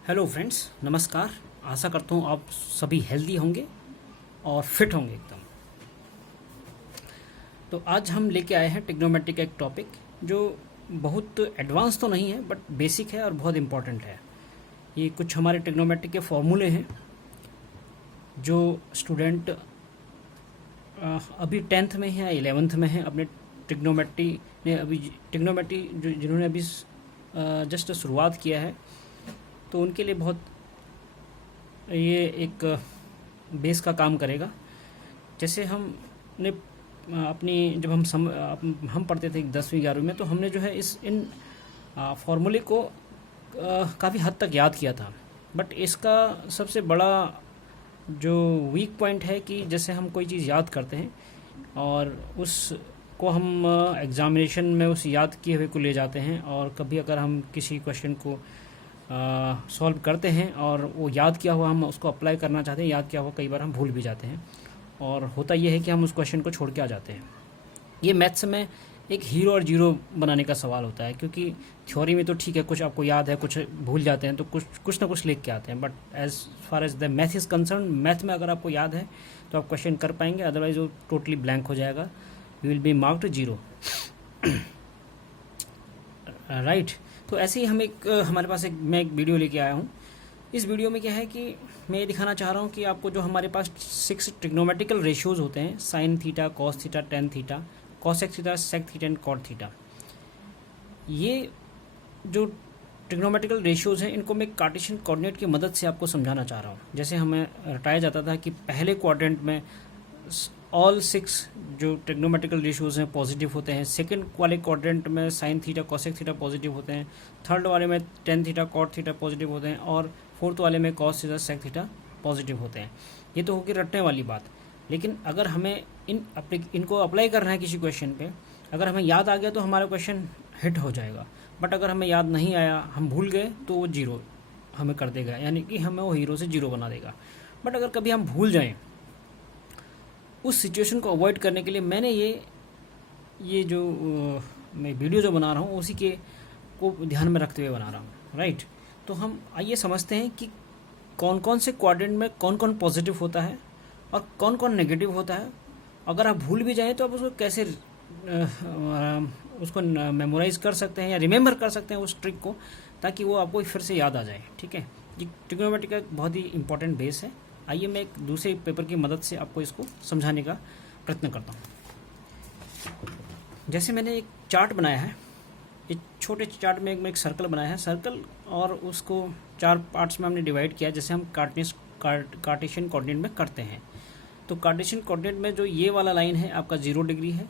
Hello friends, नमस्कार। आशा करता हूँ आप सभी हेल्दी होंगे और फिट होंगे एकदम। तो आज हम लेके आए हैं ट्रिग्नोमेट्री का एक टॉपिक जो बहुत एडवांस तो नहीं है बट बेसिक है और बहुत इम्पॉर्टेंट है। ये कुछ हमारे ट्रिग्नोमेट्री के फॉर्मूले हैं जो स्टूडेंट अभी 10th में है या 11th में है, अपने ट्रिग्नोमेट्री जिन्होंने अभी जस्ट शुरुआत किया है, तो उनके लिए बहुत ये एक बेस का काम करेगा। जैसे हमने अपनी जब हम पढ़ते थे 10वीं 11वीं में, तो हमने जो है इन फॉर्मूले को काफ़ी हद तक याद किया था। बट इसका सबसे बड़ा जो वीक पॉइंट है कि जैसे हम कोई चीज़ याद करते हैं और उसको हम एग्ज़ामिनेशन में उस याद किए हुए को ले जाते हैं, और कभी अगर हम किसी क्वेश्चन को सॉल्व करते हैं और वो याद किया हुआ हम उसको अप्लाई करना चाहते हैं, याद किया हुआ कई बार हम भूल भी जाते हैं, और होता यह है कि हम उस क्वेश्चन को छोड़ के आ जाते हैं। ये मैथ्स में एक हीरो और जीरो बनाने का सवाल होता है, क्योंकि थ्योरी में तो ठीक है, कुछ आपको याद है, कुछ भूल जाते हैं, तो कुछ ना कुछ लिख के आते हैं। But as far as the math is concerned, math में अगर आपको याद है तो आप क्वेश्चन कर पाएंगे, अदरवाइज वो टोटली ब्लैंक हो जाएगा, you will be marked zero. Right. तो ऐसे ही हमारे पास मैं एक वीडियो लेके आया हूँ। इस वीडियो में क्या है कि मैं ये दिखाना चाह रहा हूँ कि आपको जो हमारे पास 6 ट्रिग्नोमेट्रिकल रेशियोज़ होते हैं, sine theta, cos theta, tan theta, cosec theta, sec theta and cot theta, ये जो ट्रिग्नोमेट्रिकल रेशियोज़ हैं इनको मैं कार्टेशियन कोऑर्डिनेट की मदद से आपको समझाना चाह रहा हूँ। जैसे हमें रटाया जाता था कि पहले क्वाड्रेंट में ऑल 6 जो ट्रिग्नोमेट्रिकल रेशियोज़ हैं पॉजिटिव होते हैं, सेकंड वाले क्वाड्रेंट में sine theta, cosec theta positive होते हैं, थर्ड वाले में tan theta, cot theta positive होते हैं, और फोर्थ वाले में cos theta, sec theta positive होते हैं। ये तो होगी रटने वाली बात। लेकिन अगर हमें इनको अप्लाई करना है किसी क्वेश्चन पे, अगर हमें याद आ गया तो हमारा क्वेश्चन हिट हो जाएगा। बट अगर हमें याद नहीं आया, हम भूल गए, तो वो जीरो हमें कर देगा, यानी कि हमें वो हीरो से जीरो बना देगा। बट अगर कभी हम भूल जाएं, उस सिचुएशन को अवॉइड करने के लिए मैंने ये जो मैं वीडियो जो बना रहा हूँ उसी के को ध्यान में रखते हुए बना रहा हूँ। राइट। तो हम आइए समझते हैं कि कौन कौन से क्वाड्रेंट में कौन कौन पॉजिटिव होता है और कौन कौन नेगेटिव होता है। अगर आप भूल भी जाएं तो आप उसको कैसे उसको मेमोराइज कर सकते हैं या रिमेंबर कर सकते हैं उस ट्रिक को, ताकि वो आपको फिर से याद आ जाए। ठीक है, ये ट्रिग्नोमेट्री का एक बहुत ही इंपॉर्टेंट बेस है। आइए मैं एक दूसरे पेपर की मदद से आपको इसको समझाने का प्रयत्न करता हूँ। जैसे मैंने एक चार्ट बनाया है, एक छोटे चार्ट में एक सर्कल बनाया है, सर्कल, और उसको 4 पार्ट्स में हमने डिवाइड किया, जैसे हम कार्टेशियन कोऑर्डिनेट में करते हैं। तो कार्टेशियन कोऑर्डिनेट में जो ये वाला लाइन है आपका 0 डिग्री है,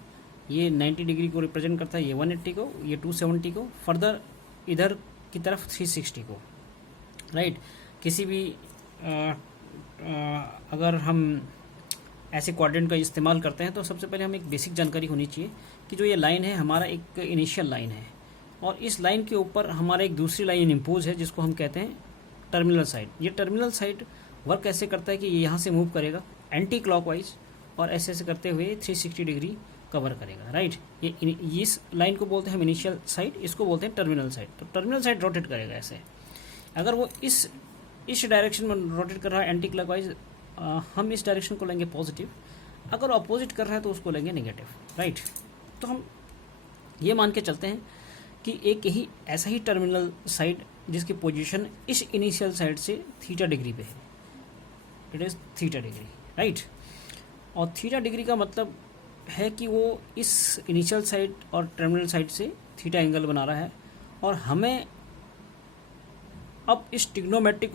ये 90 डिग्री को रिप्रेजेंट करता है, ये 180 को, ये 270 को, फर्दर इधर की तरफ 360 को। राइट। किसी भी अगर हम ऐसे क्वाड्रेंट का इस्तेमाल करते हैं तो सबसे पहले हमें एक बेसिक जानकारी होनी चाहिए कि जो ये लाइन है हमारा एक इनिशियल लाइन है, और इस लाइन के ऊपर हमारा एक दूसरी लाइन इम्पोज है जिसको हम कहते हैं टर्मिनल साइड। ये टर्मिनल साइड वर्क ऐसे करता है कि ये यहाँ से मूव करेगा एंटी क्लॉकवाइज, और ऐसे ऐसे करते हुए 360 डिग्री कवर करेगा। राइट। ये इस लाइन को बोलते हैं हम इनिशियल साइड, इसको बोलते हैं टर्मिनल साइड। तो टर्मिनल साइड रोटेट करेगा ऐसे। अगर वो इस डायरेक्शन में रोटेट कर रहा है एंटी क्लॉकवाइज, हम इस डायरेक्शन को लेंगे पॉजिटिव। अगर अपोजिट कर रहा है तो उसको लेंगे नेगेटिव। राइट। तो हम ये मान के चलते हैं कि एक ही ऐसा ही टर्मिनल साइड जिसकी पोजीशन इस इनिशियल साइड से थीटा डिग्री पे है, it is theta degree. Right. और थीटा डिग्री का मतलब है कि वो इस इनिशियल साइड और टर्मिनल साइड से थीटा एंगल बना रहा है, और हमें अब इस ट्रिग्नोमेट्री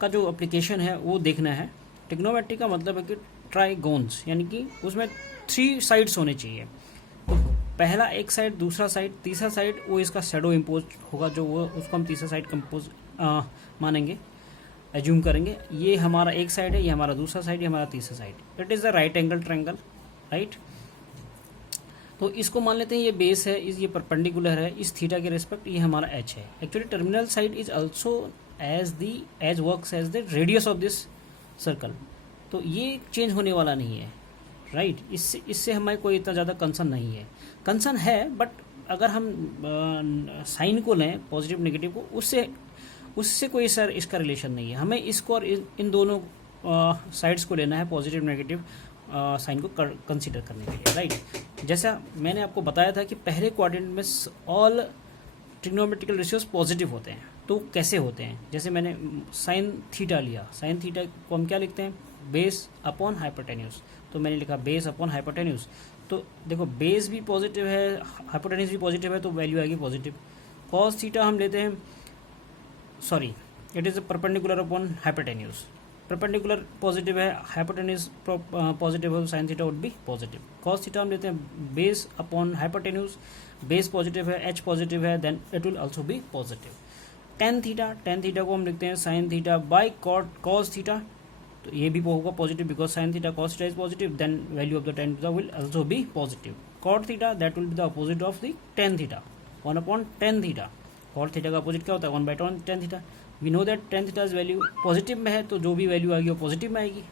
का जो एप्लीकेशन है वो देखना है। ट्रिग्नोमेट्री का मतलब है कि ट्राइगोन्स, यानी कि उसमें 3 साइड्स होने चाहिए। तो पहला एक साइड, दूसरा साइड, तीसरा साइड, वो इसका शैडो इम्पोज होगा, जो वो उसको हम तीसरा साइड कंपोज मानेंगे, एज्यूम करेंगे। ये हमारा एक साइड है, ये हमारा दूसरा साइड, ये हमारा तीसरा side. It is the right angle triangle. Right. तो इसको मान लेते हैं ये बेस है, ये परपेंडिकुलर है इस थीटा के रिस्पेक्ट, ये हमारा एच है। Actually terminal side is also as works as the radius of this circle. तो ये चेंज होने वाला नहीं है। राइट। इससे हमें कोई इतना ज़्यादा कंसर्न नहीं है। कंसर्न है, बट अगर हम साइन को लें, पॉजिटिव नेगेटिव को, उससे उससे कोई सर इसका रिलेशन नहीं है। हमें इसको और इन दोनों साइड्स को लेना है पॉजिटिव नेगेटिव साइन को कंसीडर करने के लिए, राइट। जैसा मैंने आपको बताया था कि पहले क्वाड्रेंट में ऑल ट्रिग्नोमेट्रिकल रेशियोज पॉजिटिव होते हैं। तो कैसे होते हैं, जैसे मैंने साइन थीटा लिया, साइन थीटा को हम क्या लिखते हैं, बेस अपॉन हाइपोटेन्यूज। तो मैंने लिखा बेस अपॉन हाइपोटेन्यूज। तो देखो बेस भी पॉजिटिव है, हाइपोटेन्यूज भी पॉजिटिव है, तो वैल्यू आएगी पॉजिटिव। कॉस थीटा हम लेते हैं, sorry it is perpendicular upon hypotenuse. Perpendicular positive है, हाइपोटेन्यूज पॉजिटिव है, sine theta would be positive. Cos theta हम लेते हैं base upon hypotenuse, base positive है, एच पॉजिटिव है, then it will also be positive. Tan theta को हम लिखते हैं sine theta by cos theta, तो ये भी होगा positive because sine theta cos theta is positive, then value of the tan theta will also be positive. Cot theta that will be the opposite of the tan theta, 1 upon tan theta. Cot theta का opposite क्या होता है, 1 by tan theta. We know that tan theta value positive में है, तो जो भी value आएगी वो पॉजिटिव में आएगी।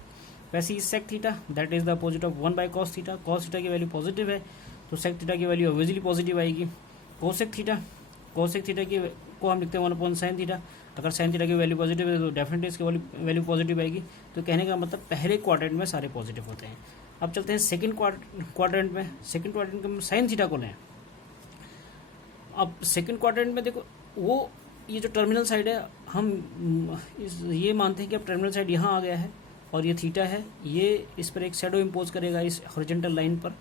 वैसे ही sec theta that is the opposite of 1 by cos theta. Cos theta की वैल्यू पॉजिटिव है, तो सेक थीटा की वैल्यू ऑब्वियसली पॉजिटिव आएगी। कोसेक थीटा की को हम लिखते हैं 1 अपॉन साइन थीटा। अगर साइन थीटा की वैल्यू पॉजिटिव है तो डेफिनेटली इसकी वैल्यू पॉजिटिव आएगी। तो कहने का मतलब पहले क्वाड्रेंट में सारे पॉजिटिव होते हैं। अब चलते हैं सेकंड क्वाड्रेंट में। सेकंड क्वाड्रेंट में साइन थीटा को लें। अब सेकंड क्वाड्रेंट में देखो वो ये जो टर्मिनल साइड है, हम ये मानते हैं कि अब टर्मिनल साइड यहाँ आ गया है और ये थीटा है, ये इस पर एक शेडो इम्पोज करेगा इस हॉरिजॉन्टल लाइन पर।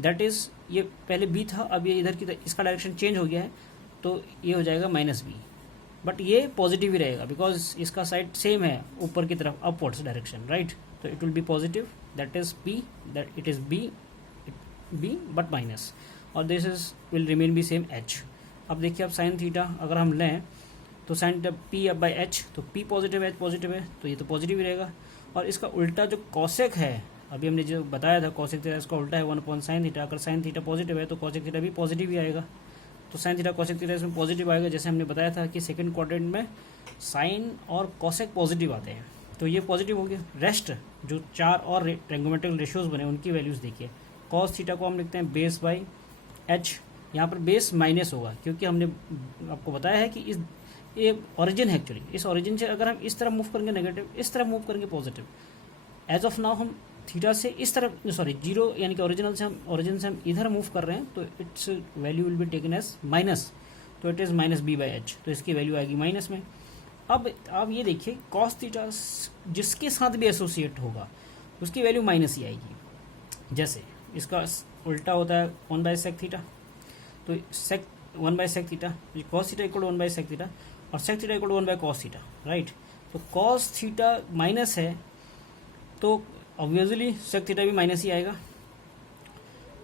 दैट इज़ ये पहले बी था, अब ये इधर की इसका डायरेक्शन चेंज हो गया है, तो ये हो जाएगा माइनस बी। बट ये पॉजिटिव ही रहेगा बिकॉज इसका साइड सेम है ऊपर की तरफ, अपवर्ड्स डायरेक्शन, राइट। तो it will be positive, that is P, that it is B but minus, और this is will remain B same H. अब देखिए अब साइन थीटा अगर हम लें तो साइन थीटा पी अब बाई एच, तो पी पॉजिटिव एच पॉजिटिव है, तो ये तो पॉजिटिव ही रहेगा। और इसका उल्टा जो कॉसेक है, अभी हमने जो बताया था कॉसेक थीटा, इसका उल्टा है 1 अपॉन साइन थीटा। अगर साइन थीटा पॉजिटिव है तो कॉसेक थीटा भी पॉजिटिव ही आएगा। तो साइन थीटा कॉसेक थीटा इसमें पॉजिटिव आएगा। जैसे हमने बताया था कि सेकंड क्वाड्रेंट में साइन और कॉसेक पॉजिटिव आते हैं, तो ये पॉजिटिव हो गया। रेस्ट जो चार और ट्रायंगोमेट्रिक रेशियोज बने उनकी वैल्यूज़ देखिए। कॉस थीटा को हम लिखते हैं बेस बाई एच, यहाँ पर बेस माइनस होगा क्योंकि हमने आपको बताया है कि ये ओरिजिन है एक्चुअली। इस ओरिजिन से अगर हम इस तरफ मूव करेंगे नेगेटिव, इस तरफ मूव करेंगे पॉजिटिव। एज ऑफ नाउ हम थीटा से इस तरफ, सॉरी जीरो यानी कि ओरिजिन से हम इधर मूव कर रहे हैं, तो its value will be taken as minus, तो it is minus B by H, तो इसकी वैल्यू आएगी माइनस में। अब आप ये देखिए कॉस थीटा जिसके साथ भी एसोसिएट होगा उसकी वैल्यू माइनस ही आएगी। जैसे इसका उल्टा होता है 1 बाई सेक थीटा, तो sec 1 by sec theta, cos theta equal 1 by sec theta, और sec theta equal 1 by cos theta, right. तो कॉस थीटा माइनस है तो ऑब्वियसली सेक थीटा भी माइनस ही आएगा।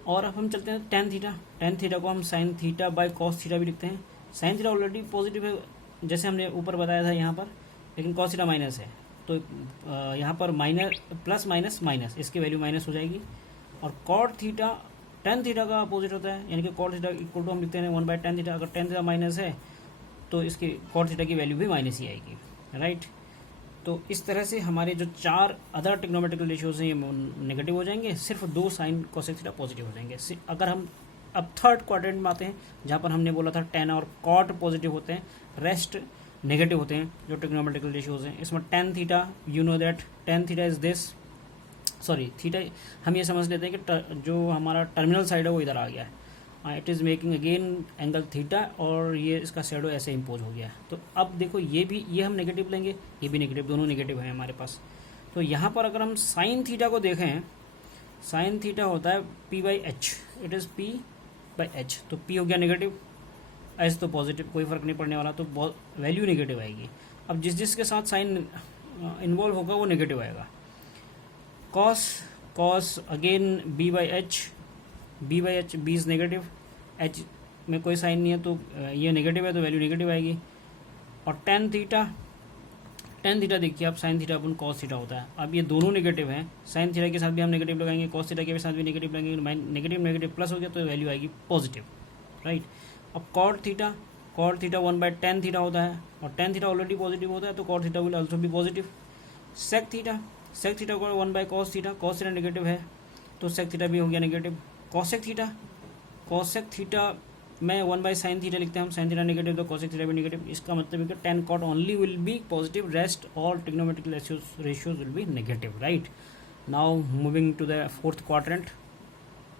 और अब हम चलते हैं टेन थीटा को हम sign theta by cos theta भी लिखते हैं। साइन थीटा ऑलरेडी पॉजिटिव है जैसे हमने ऊपर बताया था यहाँ पर, लेकिन कॉस थीटा माइनस है, तो यहाँ पर माइनस प्लस माइनस माइनस, इसकी वैल्यू माइनस हो जाएगी। और कॉट थीटा टेन थीटा का अपोजिट होता है, यानी कि कॉट थीटा इक्वल टू हम लिखते हैं 1 बाई टेन थीटा। अगर टेन थीटा माइनस है तो इसकी कॉट थीटा की वैल्यू भी माइनस ही आएगी, राइट। तो इस तरह से हमारे जो चार अदर ट्रिग्नोमेट्रिकल रेशियोज हैं ये नेगेटिव हो जाएंगे, सिर्फ 2 साइन कोसेक थीटा पॉजिटिव हो जाएंगे। अगर हम अब थर्ड क्वाड्रेंट में आते हैं जहाँ पर हमने बोला था टेन और कॉट पॉजिटिव होते हैं, रेस्ट नेगेटिव होते हैं जो ट्रिग्नोमेट्रिकल रेशियोज हैं। इसमें tan theta, you know that tan theta is this, sorry theta हम ये समझ लेते हैं कि जो हमारा टर्मिनल साइड है वो इधर आ गया है, it is making again angle theta, और ये इसका शेडो ऐसे इम्पोज हो गया है। तो अब देखो ये हम नेगेटिव लेंगे, ये भी नेगेटिव, दोनों नेगेटिव हैं हमारे पास। तो यहाँ पर अगर हम साइन थीटा को देखें, साइन थीटा होता है P by H, it is P by H, तो पी हो गया नेगेटिव, एच तो पॉजिटिव, कोई फर्क नहीं पड़ने वाला, तो वैल्यू नेगेटिव आएगी। अब जिसके साथ साइन इन्वॉल्व होगा वो नेगेटिव आएगा। Cos again B by H, B is negative, H में कोई साइन नहीं है तो ये नेगेटिव है तो वैल्यू नेगेटिव आएगी। और टेन थीटा देखिए आप साइन थीटा अपन कॉस थीटा होता है। अब ये दोनों नेगेटिव हैं, साइन थीटा के साथ भी हम नेगेटिव लगाएंगे, कॉस थीटा के साथ भी नेगेटिव लगाएंगे, नेगेटिव प्लस हो गया तो वैल्यू आएगी पॉजिटिव, राइट। अब cot theta 1 by tan theta होता है, और टेन थीटा ऑलरेडी पॉजिटिव होता है तो कॉट थीटा विल ऑल्सो भी पॉजिटिव। सेक थीटा को 1 बाई कॉस थीटा नेगेटिव है तो सेक थीटा भी हो गया नेगेटिव। कॉसेक थीटा मैं 1/sin थीटा लिखते हैं हम, sin थीटा नेगेटिव तो cosec थीटा भी नेगेटिव, इसका मतलब है कि tan cot only will be positive, rest all trigonometric ratios will be negative, right. Now moving to the fourth quadrant,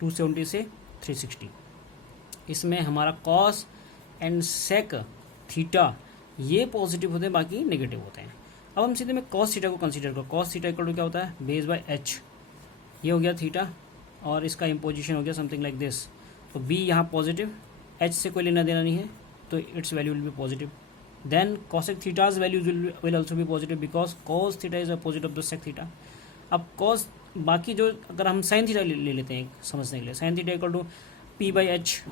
270 से 360, इसमें हमारा cos एंड sec थीटा ये पॉजिटिव होते हैं, बाकी नेगेटिव होते हैं। अब हम सीधे में cos थीटा को कंसीडर करो, cos थीटा इक्वल टू क्या होता है, बेस बाय h, ये हो गया थीटा और इसका इम्पोजिशन हो गया समथिंग लाइक दिस। तो b यहाँ पॉजिटिव, h से कोई लेना देना नहीं है तो its value will be positive. Then cosec theta's value will also be positive because cos theta is opposite of the sec theta. अब cos बाकी जो अगर हम sin थीटा ले लेते हैं समझने के लिए, sin theta equal to p by H,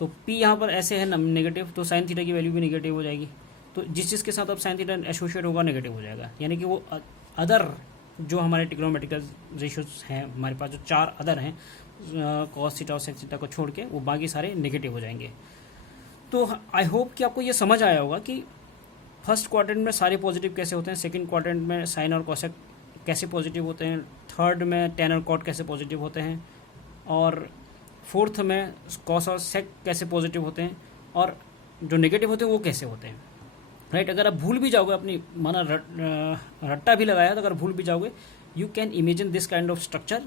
तो p यहाँ पर ऐसे है नेगेटिव, तो sin थीटा की वैल्यू भी नेगेटिव हो जाएगी। तो जिस चीज़ के साथ अब sin थीटा एसोशिएट होगा नेगेटिव हो जाएगा, यानी कि वो अदर जो हमारे ट्रिग्नोमेट्रिकल रेशियोज हैं हमारे पास, जो 4 अदर हैं cos थीटा और sec थीटा को छोड़ के, वो बाकी सारे नेगेटिव हो जाएंगे। तो आई होप कि आपको ये समझ आया होगा कि फर्स्ट क्वाड्रेंट में सारे पॉजिटिव कैसे होते हैं, सेकंड क्वाड्रेंट में साइन और कॉसेक कैसे पॉजिटिव होते हैं, थर्ड में टेन और कॉट कैसे पॉजिटिव होते हैं, और फोर्थ में कॉस और सेक कैसे पॉजिटिव होते हैं, और जो नेगेटिव होते हैं वो कैसे होते हैं, राइट। अगर आप भूल भी जाओगे, अपनी माना रट्टा भी लगाया तो अगर भूल भी जाओगे, you can imagine this kind of structure